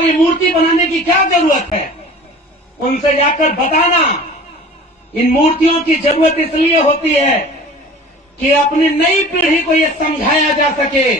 को ये मूर्ति बनाने की क्या जरूरत है? उनसे जाकर बताना, इन मूर्तियों की जरूरत इसलिए होती है कि अपनी नई पीढ़ी को यह समझाया जा सके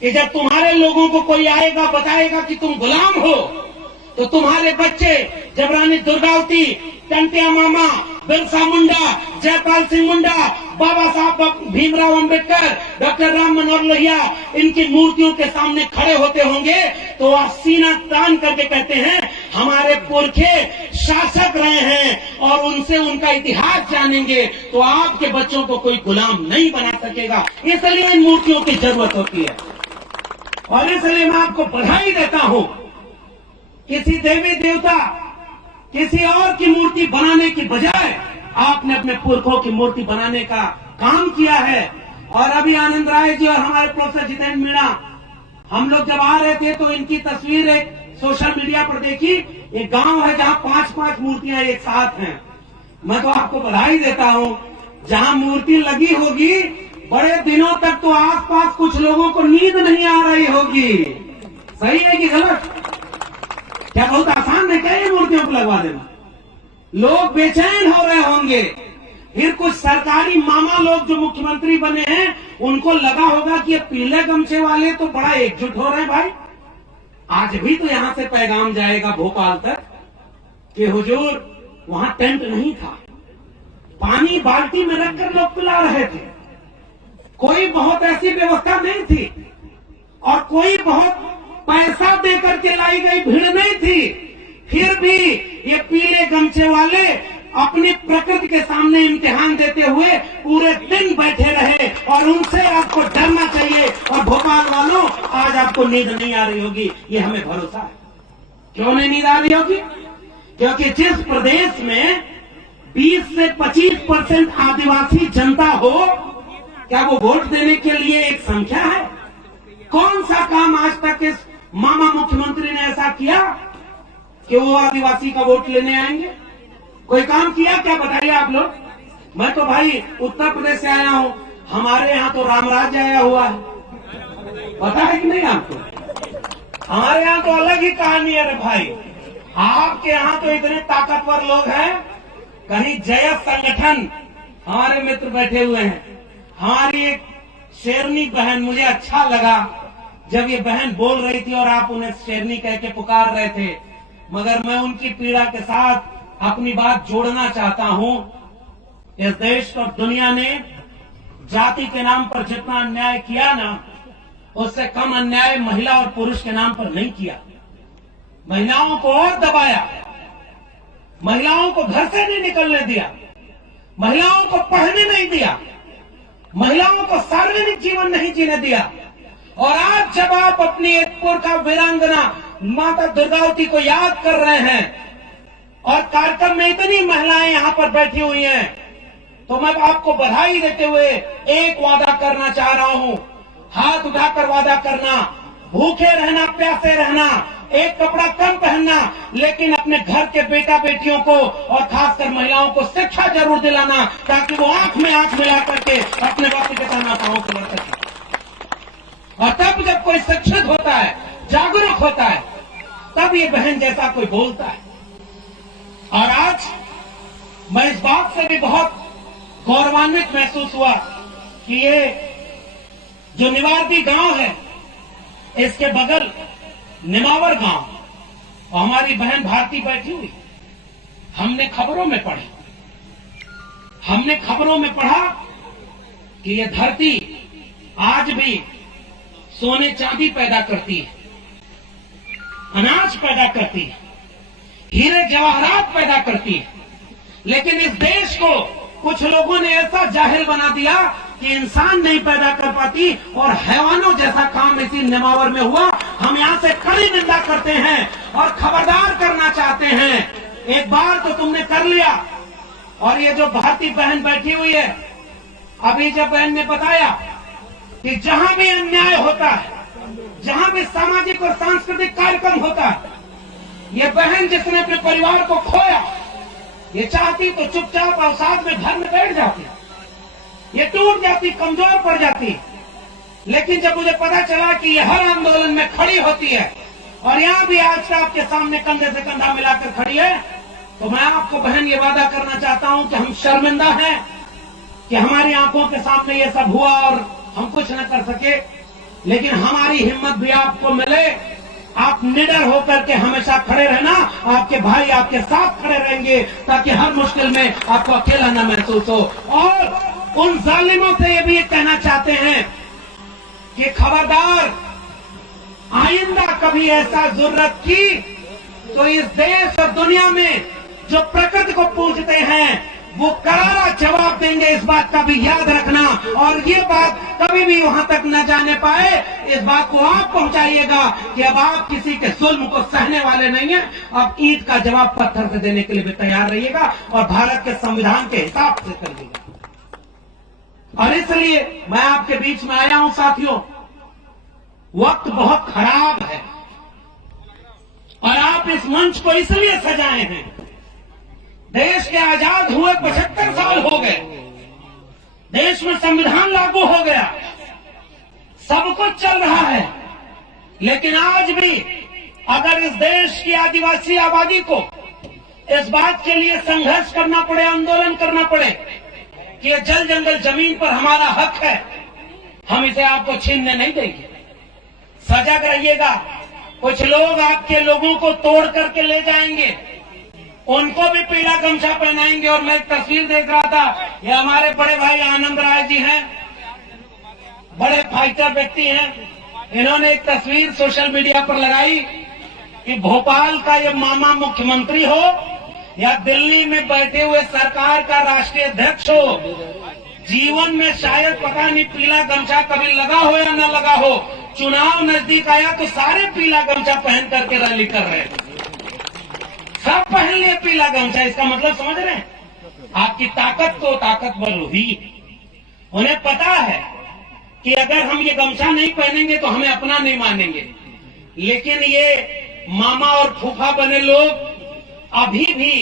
कि जब तुम्हारे लोगों को कोई आएगा बताएगा कि तुम गुलाम हो, तो तुम्हारे बच्चे जब रानी दुर्गावती, टंटिया मामा, बिरसा मुंडा, जयपाल सिंह मुंडा, बाबा साहब भीमराव अंबेडकर, डॉक्टर राम मनोहर लोहिया इनकी मूर्तियों के सामने खड़े होते होंगे तो वह सीना तान करके कहते हैं हमारे पुरखे शासक रहे हैं और उनसे उनका इतिहास जानेंगे तो आपके बच्चों को कोई गुलाम नहीं बना सकेगा। इसलिए इन मूर्तियों की जरूरत होती है और इसलिए मैं आपको बधाई देता हूं। किसी देवी देवता, किसी और की मूर्ति बनाने की बजाय आपने अपने पुरखों की मूर्ति बनाने का काम किया है। और अभी आनंद राय जी और हमारे प्रोफेसर जितेंद्र मीणा, हम लोग जब आ रहे थे तो इनकी तस्वीर एक सोशल मीडिया पर देखी। एक गांव है जहां 5-5 मूर्तियां एक साथ हैं। मैं तो आपको बधाई देता हूं। जहां मूर्ति लगी होगी बड़े दिनों तक तो आसपास कुछ लोगों को नींद नहीं आ रही होगी। सही है कि गलत? क्या बहुत आसान है क्या ये मूर्तियों को लगवा देना? लोग बेचैन हो रहे होंगे। फिर कुछ सरकारी मामा लोग जो मुख्यमंत्री बने हैं उनको लगा होगा कि ये पीले गमछे वाले तो बड़ा एकजुट हो रहे हैं। भाई आज भी तो यहां से पैगाम जाएगा भोपाल तक कि हुजूर वहां टेंट नहीं था, पानी बाल्टी में रखकर लोग पिला रहे थे, कोई बहुत ऐसी व्यवस्था नहीं थी और कोई बहुत पैसा देकर के लाई गई भीड़ नहीं थी। फिर भी ये पीले गमछे वाले अपनी प्रकृति के सामने इम्तिहान देते हुए पूरे दिन बैठे रहे और उनसे आपको डरना चाहिए। और भोपाल वालों, आज आपको नींद नहीं आ रही होगी, ये हमें भरोसा है। क्यों नहीं नींद आ रही होगी? क्योंकि जिस प्रदेश में 20 से 25% आदिवासी जनता हो, क्या वो वोट देने के लिए एक संख्या है? कौन सा काम आज तक इस मामा मुख्यमंत्री ने ऐसा किया कि वो आदिवासी का वोट लेने आएंगे? कोई काम किया क्या? बताइए आप लोग। मैं तो भाई उत्तर प्रदेश से आया हूं, हमारे यहाँ तो रामराज आया हुआ है, पता है कि नहीं आपको? हमारे यहाँ तो अलग ही कहानी है रे भाई। आपके यहाँ तो इतने ताकतवर लोग हैं। कहीं जयस संगठन, हमारे मित्र बैठे हुए हैं। हमारी एक शेरनी बहन, मुझे अच्छा लगा जब ये बहन बोल रही थी और आप उन्हें शेरनी कह के पुकार रहे थे, मगर मैं उनकी पीड़ा के साथ अपनी बात जोड़ना चाहता हूं। इस देश और दुनिया ने जाति के नाम पर जितना अन्याय किया ना, उससे कम अन्याय महिला और पुरुष के नाम पर नहीं किया। महिलाओं को और दबाया, महिलाओं को घर से नहीं निकलने दिया, महिलाओं को पढ़ने नहीं दिया, महिलाओं को सार्वजनिक जीवन नहीं जीने दिया। और आज जब आप अपनी एक पुरखा वीरांगना माता दुर्गावती को याद कर रहे हैं और कार्यक्रम में इतनी महिलाएं यहां पर बैठी हुई हैं, तो मैं आपको बधाई देते हुए एक वादा करना चाह रहा हूं। हाथ उठाकर वादा करना, भूखे रहना, प्यासे रहना, एक कपड़ा कम पहनना, लेकिन अपने घर के बेटा बेटियों को और खासकर महिलाओं को शिक्षा जरूर दिलाना, ताकि वो आंख में आंख मिला करके अपने वक्त के तनावों को लड़ सके। और तब जब कोई शिक्षित होता है, जागरूक होता है, तब ये बहन जैसा कोई बोलता है। और आज मैं इस बात से भी बहुत गौरवान्वित महसूस हुआ कि ये जो निवारती गांव है, इसके बगल निमावर गांव, और हमारी बहन भारती बैठी हुई। हमने खबरों में पढ़ा कि ये धरती आज भी सोने चांदी पैदा करती है, अनाज पैदा करती है, हीरे जवाहरात पैदा करती है। लेकिन इस देश को कुछ लोगों ने ऐसा जाहिल बना दिया कि इंसान नहीं पैदा कर पाती और हैवानों जैसा काम इसी नेमावर में हुआ। हम यहां से कड़ी निंदा करते हैं और खबरदार करना चाहते हैं। एक बार तो तुमने कर लिया। और ये जो भारती बहन बैठी हुई है, अभी जब बहन ने बताया कि जहां भी अन्याय होता है, जहां भी सामाजिक और सांस्कृतिक कार्यक्रम होता है, ये बहन जिसने अपने परिवार को खोया, ये चाहती तो चुपचाप अवसाद में घर में बैठ जाती, ये टूट जाती, कमजोर पड़ जाती। लेकिन जब मुझे पता चला कि ये हर आंदोलन में खड़ी होती है और यहाँ भी आज आपके सामने कंधे से कंधा मिलाकर खड़ी है, तो मैं आपको बहन ये वादा करना चाहता हूं कि हम शर्मिंदा हैं कि हमारी आंखों के सामने ये सब हुआ और हम कुछ न कर सके, लेकिन हमारी हिम्मत भी आपको मिले। आप निडर होकर के हमेशा खड़े रहना, आपके भाई आपके साथ खड़े रहेंगे ताकि हर मुश्किल में आपको अकेला न महसूस हो। और उन जालिमों से ये भी कहना चाहते हैं कि खबरदार, आइंदा कभी ऐसा जरूरत की तो इस देश और दुनिया में जो प्रकृति को पूजते हैं वो करारा जवाब देंगे, इस बात का भी याद रखना। और ये बात कभी भी वहां तक न जाने पाए, इस बात को आप पहुंचाइएगा कि अब आप किसी के जुल्म को सहने वाले नहीं हैं। अब ईद का जवाब पत्थर से देने के लिए भी तैयार रहिएगा और भारत के संविधान के हिसाब से करिएगा। और इसलिए मैं आपके बीच में आया हूं साथियों, वक्त बहुत खराब है और आप इस मंच को इसलिए सजाए हैं, देश के आजाद हुए 75 साल हो गए, देश में संविधान लागू हो गया, सब कुछ चल रहा है, लेकिन आज भी अगर इस देश की आदिवासी आबादी को इस बात के लिए संघर्ष करना पड़े, आंदोलन करना पड़े कि ये जल जंगल जमीन पर हमारा हक है, हम इसे आपको छीनने नहीं देंगे। सजग रहिएगा, कुछ लोग आपके लोगों को तोड़ करके ले जाएंगे, उनको भी पीला गमछा पहनाएंगे। और मैं एक तस्वीर देख रहा था, ये हमारे बड़े भाई आनंद राय जी हैं, बड़े फाइटर व्यक्ति हैं, इन्होंने एक तस्वीर सोशल मीडिया पर लगाई कि भोपाल का ये मामा मुख्यमंत्री हो या दिल्ली में बैठे हुए सरकार का राष्ट्रीय अध्यक्ष हो, जीवन में शायद पता नहीं पीला गमछा कभी लगा हो या न लगा हो, चुनाव नजदीक आया तो सारे पीला गमछा पहन करके रैली कर रहे हैं, सब पहन लिए पीला गमछा। इसका मतलब समझ रहे हैं, आपकी ताकत तो ताकतवर हुई। उन्हें पता है कि अगर हम ये गमछा नहीं पहनेंगे तो हमें अपना नहीं मानेंगे, लेकिन ये मामा और फूफा बने लोग अभी भी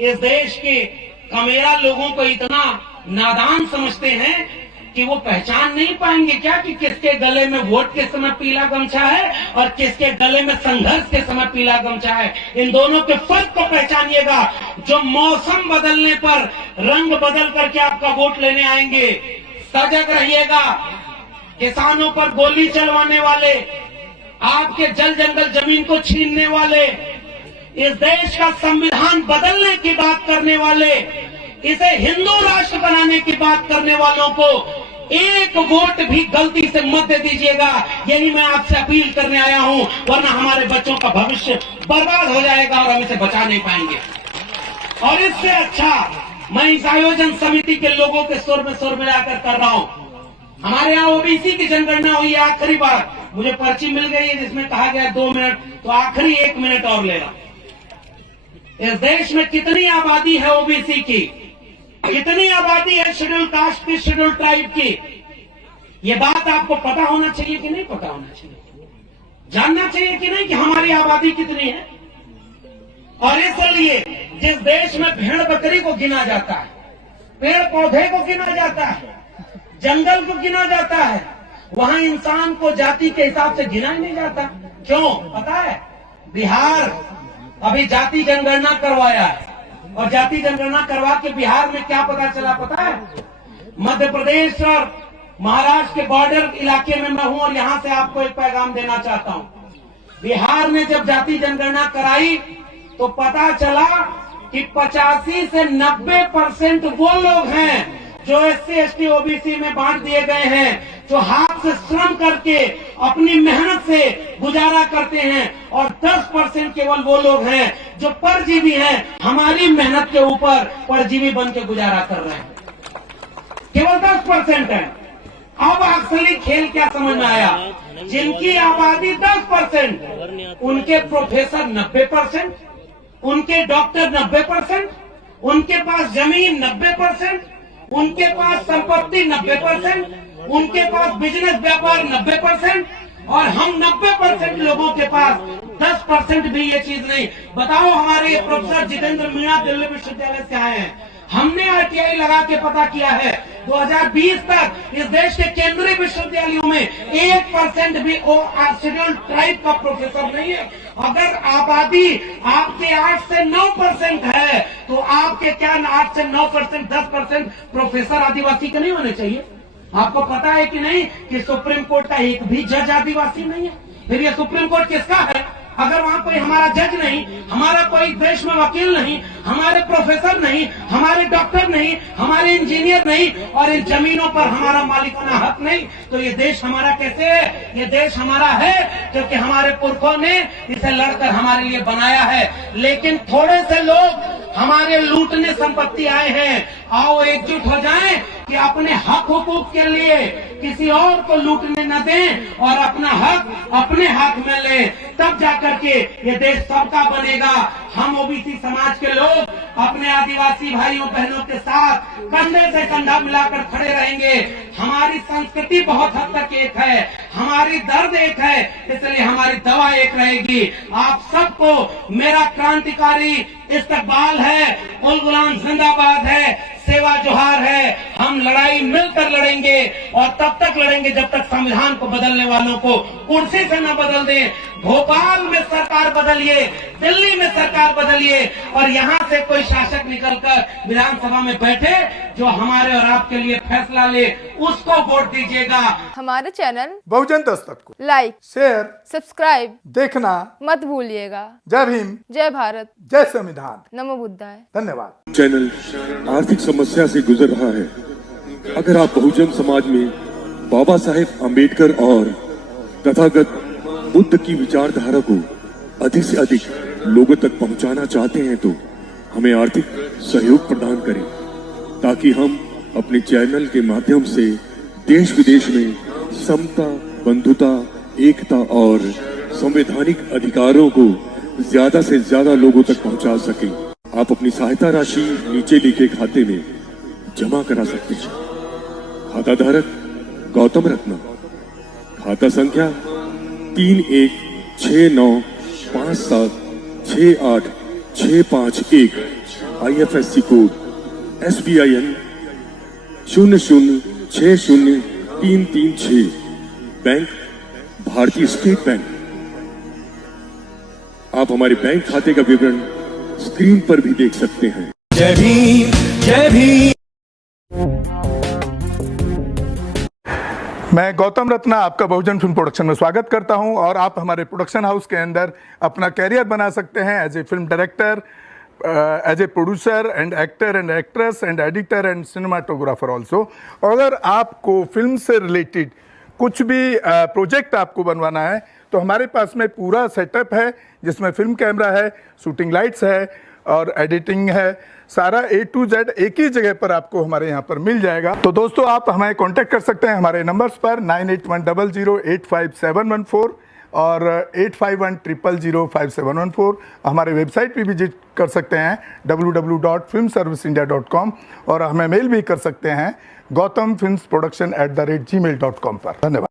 इस देश के कमेरा लोगों को इतना नादान समझते हैं कि वो पहचान नहीं पाएंगे क्या कि किसके गले में वोट के समय पीला गमछा है और किसके गले में संघर्ष के समय पीला गमछा है। इन दोनों के फर्क को पहचानिएगा। जो मौसम बदलने पर रंग बदल करके आपका वोट लेने आएंगे, सजग रहिएगा। किसानों पर गोली चलवाने वाले, आपके जल जंगल जमीन को छीनने वाले, इस देश का संविधान बदलने की बात करने वाले, इसे हिंदू राष्ट्र बनाने की बात करने वालों को एक वोट भी गलती से मत दे दीजिएगा। यही मैं आपसे अपील करने आया हूं, वरना हमारे बच्चों का भविष्य बर्बाद हो जाएगा और हम इसे बचा नहीं पाएंगे। और इससे अच्छा मैं इस आयोजन समिति के लोगों के सुर में सुर मिलाकर कर रहा हूं। हमारे यहाँ ओबीसी की जनगणना हुई है, आखिरी बार मुझे पर्ची मिल गई है जिसमें कहा गया 2 मिनट, तो आखिरी 1 मिनट और ले रहा। इस देश में कितनी आबादी है ओबीसी की, कितनी आबादी है शेड्यूल कास्ट की, शेड्यूल ट्राइब की, ये बात आपको पता होना चाहिए कि नहीं पता होना चाहिए, जानना चाहिए कि नहीं कि हमारी आबादी कितनी है। और इसलिए जिस देश में भेड़ बकरी को गिना जाता है, पेड़ पौधे को गिना जाता है, जंगल को गिना जाता है, वहां इंसान को जाति के हिसाब से गिना ही नहीं जाता। क्यों पता है? बिहार अभी जाति जनगणना करवाया है और जाति जनगणना करवा के बिहार में क्या पता चला पता है? मध्य प्रदेश और महाराष्ट्र के बॉर्डर इलाके में मैं हूं और यहां से आपको एक पैगाम देना चाहता हूं। बिहार में जब जाति जनगणना कराई तो पता चला कि 85 से 90% वो लोग हैं जो SC ST OBC में बांट दिए गए हैं, जो हाथ से श्रम करके अपनी मेहनत से गुजारा करते हैं, और 10% केवल वो लोग हैं जो परजीवी हैं, हमारी मेहनत के ऊपर परजीवी बन के गुजारा कर रहे हैं। केवल 10% है। अब असली खेल क्या समझ में आया? जिनकी आबादी 10%, उनके प्रोफेसर 90%, उनके डॉक्टर 90%, उनके पास जमीन 90%, उनके पास संपत्ति 90%, उनके पास बिजनेस व्यापार 90%, और हम 90% लोगों के पास 10% भी ये चीज नहीं। बताओ, हमारे प्रोफेसर जितेंद्र मीणा दिल्ली विश्वविद्यालय से आए हैं, हमने आरटीआई लगा के पता किया है 2020 तक इस देश के केंद्रीय विश्वविद्यालयों में 1% भी शेड्यूल्ड ट्राइब का प्रोफेसर नहीं है। अगर आबादी आपके 8 से 9% है तो आपके क्या 8 से 9%, 10% प्रोफेसर आदिवासी के नहीं होने चाहिए? आपको पता है कि नहीं कि सुप्रीम कोर्ट का एक भी जज आदिवासी नहीं है? फिर ये सुप्रीम कोर्ट किसका है? अगर वहां कोई हमारा जज नहीं, हमारा कोई देश में वकील नहीं, हमारे प्रोफेसर नहीं, हमारे डॉक्टर नहीं, हमारे इंजीनियर नहीं और इन जमीनों पर हमारा मालिकाना हक नहीं, तो ये देश हमारा कैसे है? ये देश हमारा है क्योंकि हमारे पुरखों ने इसे लड़कर हमारे लिए बनाया है। लेकिन थोड़े से लोग हमारे लूटने संपत्ति आए हैं। आओ एकजुट हो जाएं कि अपने हक हुकूक के लिए किसी और को लूटने न दें और अपना हक अपने हाथ में ले, तब जाकर के ये देश सबका बनेगा। हम ओबीसी समाज के लोग अपने आदिवासी भाइयों बहनों के साथ कंधे से कंधा मिलाकर खड़े रहेंगे। हमारी संस्कृति बहुत हद तक एक है, हमारी दर्द एक है, इसलिए हमारी दवा एक रहेगी। आप सबको मेरा क्रांतिकारी इस्तकबाल है, उल गुलाम जिंदाबाद है, सेवा जोहार है। हम लड़ाई मिलकर लड़ेंगे और तब तक लड़ेंगे जब तक संविधान को बदलने वालों को कुर्सी से न बदल दें। भोपाल में सरकार बदलिए, दिल्ली में सरकार बदलिए और यहाँ से कोई शासक निकलकर विधानसभा में बैठे जो हमारे और आपके लिए फैसला ले, उसको वोट दीजिएगा। हमारे चैनल बहुजन दस्तक को लाइक, शेयर, सब्सक्राइब देखना मत भूलिएगा। जय भीम, जय भारत, जय संविधान, नमो बुद्धाय। धन्यवाद। चैनल आर्थिक समस्या से गुजर रहा है। अगर आप बहुजन समाज में बाबा साहेब आम्बेडकर और तथागत बुद्ध की विचारधारा को अधिक से अधिक लोगों तक पहुंचाना चाहते हैं तो हमें आर्थिक सहयोग प्रदान करें, ताकि हम अपने चैनल के माध्यम से देश विदेश में समता, बंधुता, एकता और संवैधानिक अधिकारों को ज्यादा से ज्यादा लोगों तक पहुंचा सकें। आप अपनी सहायता राशि नीचे लिखे खाते में जमा करा सकते हैं। खाता धारक गौतम रत्न, खाता संख्या 316957686551, IFSC कोड SBIN 0060336, बैंक भारतीय स्टेट बैंक। आप हमारे बैंक खाते का विवरण स्क्रीन पर भी देख सकते हैं। जय भीम, जय भीम। मैं गौतम रत्ना आपका बहुजन फिल्म प्रोडक्शन में स्वागत करता हूं और आप हमारे प्रोडक्शन हाउस के अंदर अपना कैरियर बना सकते हैं as a film director, as a producer and actor and actress and editor and cinematographer also. अगर आपको फिल्म से रिलेटेड कुछ भी प्रोजेक्ट आपको बनवाना है तो हमारे पास में पूरा सेटअप है, जिसमें फिल्म कैमरा है, शूटिंग लाइट्स है और एडिटिंग है। सारा A to Z एक ही जगह पर आपको हमारे यहाँ पर मिल जाएगा। तो दोस्तों आप हमें कांटेक्ट कर सकते हैं हमारे नंबर्स पर 9810085714 और 8510005714। हमारे वेबसाइट पे विजिट कर सकते हैं www.filmserviceindia.com और हमें मेल भी कर सकते हैं gautamfilmsproduction@gmail.com पर। धन्यवाद।